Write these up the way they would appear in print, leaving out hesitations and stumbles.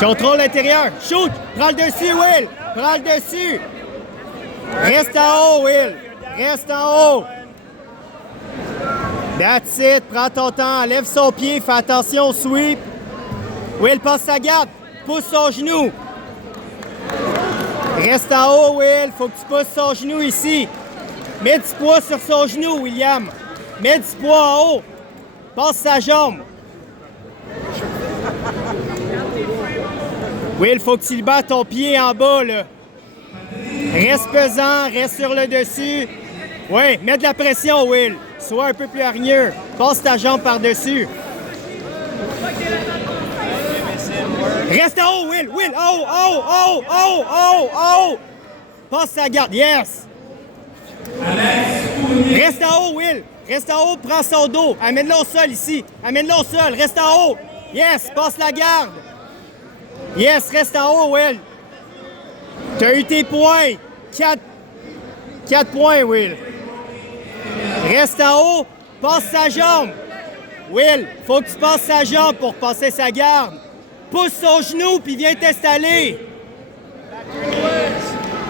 Contrôle l'intérieur. Shoot. Prends le dessus, Will. Prends le dessus. Reste en haut, Will. Reste en haut. That's it. Prends ton temps. Lève son pied. Fais attention au sweep. Will passe sa garde. Pousse son genou. Reste en haut, Will. Faut que tu pousses son genou ici. Mets du poids sur son genou, William. Mets du poids en haut. Passe sa jambe. Will, faut que tu battes ton pied en bas, là. Reste pesant, reste sur le dessus. Oui, mets de la pression, Will. Sois un peu plus hargneux. Passe ta jambe par-dessus. Reste en haut, Will. Will, oh. Passe sa garde, yes. Reste en haut, Will. Reste en haut, prends son dos. Amène-le au sol ici. Amène-le au sol, reste en haut. Yes, passe la garde. Yes, reste en haut, Will. T'as eu tes points. 4 points, Will. Reste en haut, passe sa jambe. Will, faut que tu passes sa jambe pour passer sa garde. Pousse son genou, puis viens t'installer.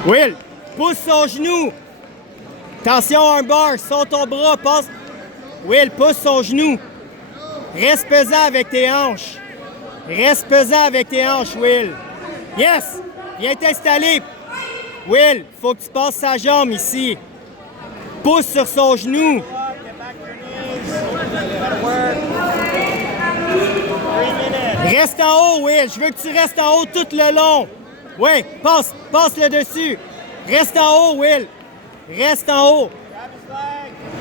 Will, pousse son genou. Attention, un bar, sors ton bras, passe. Will, pousse son genou. Reste pesant avec tes hanches. Reste pesant avec tes hanches, Will. Yes! Viens t'installer. Will, faut que tu passes sa jambe ici. Pousse sur son genou. Reste en haut, Will. Je veux que tu restes en haut tout le long. Oui, passe le dessus. Reste en haut, Will. Reste en haut.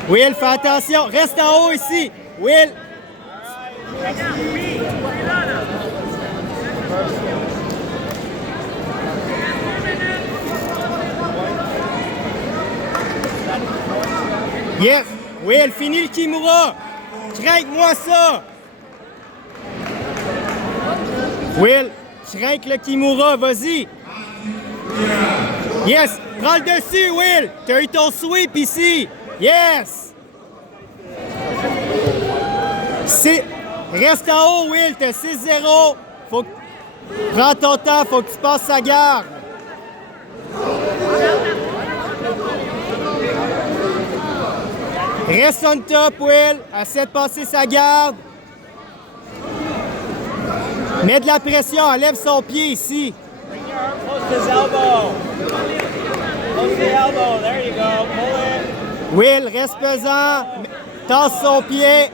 Will, fais attention. Reste en haut ici. Will. Yes. Will, finis le Kimura. Craque-moi ça. Will, craque le Kimura. Vas-y. Yes. Prends le dessus, Will. T'as eu ton sweep ici. Yes. Reste en haut, Will. T'as 6-0. Prends ton temps. Faut que tu passes sa garde. Reste on top, Will. Essaie de passer sa garde. Mets de la pression. Enlève son pied ici. Will, reste pesant. Tasse son pied.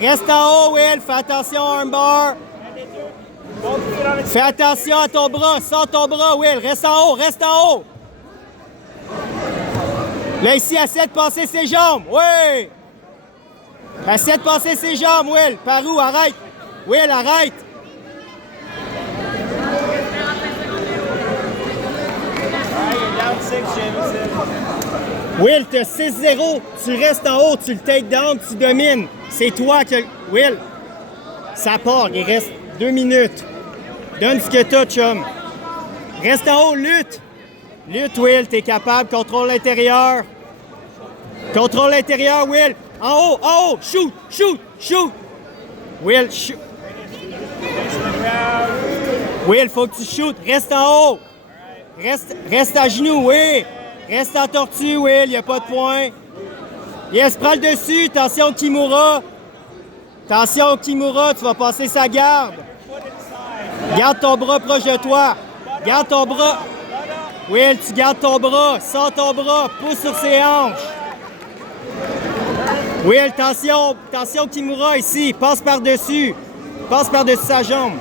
Reste en haut, Will. Fais attention à un bar. Fais attention à ton bras. Sors ton bras, Will. Reste en haut. Reste en haut. Là, ici, essaie de passer ses jambes. Oui! Essaie de passer ses jambes, Will. Par où? Arrête. Will, arrête. Will, t'as 6-0. Tu restes en haut. Tu le take down. Tu domines. C'est toi que... Will, ça part. Il reste 2 minutes. Donne ce que t'as, chum. Reste en haut. Lutte. Lutte, Will, t'es capable. Contrôle l'intérieur. Contrôle l'intérieur, Will. En haut, shoot, shoot, shoot. Will, shoot. Will, faut que tu shootes. Reste en haut. Reste à genoux, oui. Reste en tortue, Will, il n'y a pas de point. Yes, prends le dessus. Attention, Kimura. Attention, Kimura, tu vas passer sa garde. Garde ton bras proche de toi. Garde ton bras. Will, tu gardes ton bras, sors ton bras, pousse sur ses hanches. Will, attention Kimura ici, passe par-dessus sa jambe.